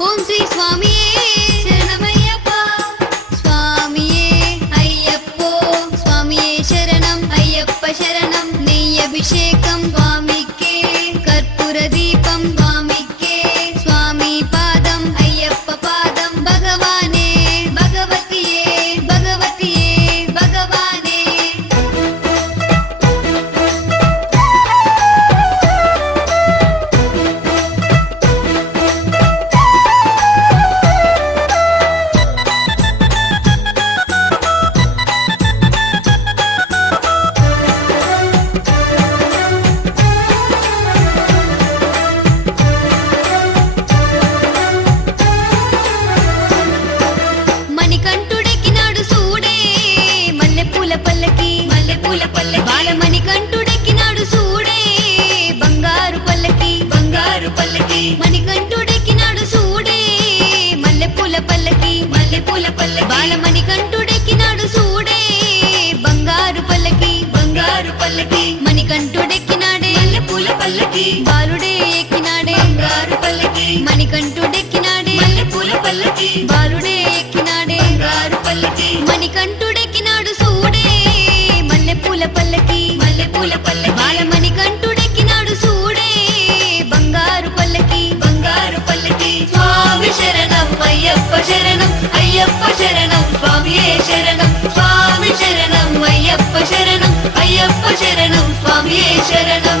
ఓం శ్రీ స్వామియే శరణమయ్యప్ప స్వామియే అయ్యప్పో స్వామియే శరణం అయ్యప్ప శరణం నెయ్యభిషేకం స్వామికే కర్పూర దీపం స్వామికే స్వామి పాదం అయ్యప్ప పాదం భగవానే భగవతియే భగవతియే భగవానే మణికంఠుడెక్కినాడు సూడే మల్లెపూల పల్లకి బాలమణికంఠుడెక్కినాడు సూడే బంగారు పల్లకి మణికంఠుడెక్కినాడు సూడే మల్లెపూల పల్లకి బాలమణికంఠుడెక్కినాడు సూడే బంగారు పల్లకి మణికంఠుడెక్కినాడే మల్లెపూల పల్లకి బాలుడే ఎక్కినాడే బంగారు పల్లకి మణికంఠుడెక్కినాడే మల్లెపూల పల్లకి బాలుడే ఎక్కినాడే బంగారు పల్లకి మణికంఠుడెక్కినాడు సూడే మల్లెపూల పల్లకి బాలమణికంఠుడెక్కినాడు సూడే బంగారు పల్లకి స్వామి శరణం అయ్యప్ప శరణం అయ్యప్ప శరణం స్వామియే శరణం స్వామి శరణం అయ్యప్ప శరణం అయ్యప్ప శరణం స్వామియే శరణం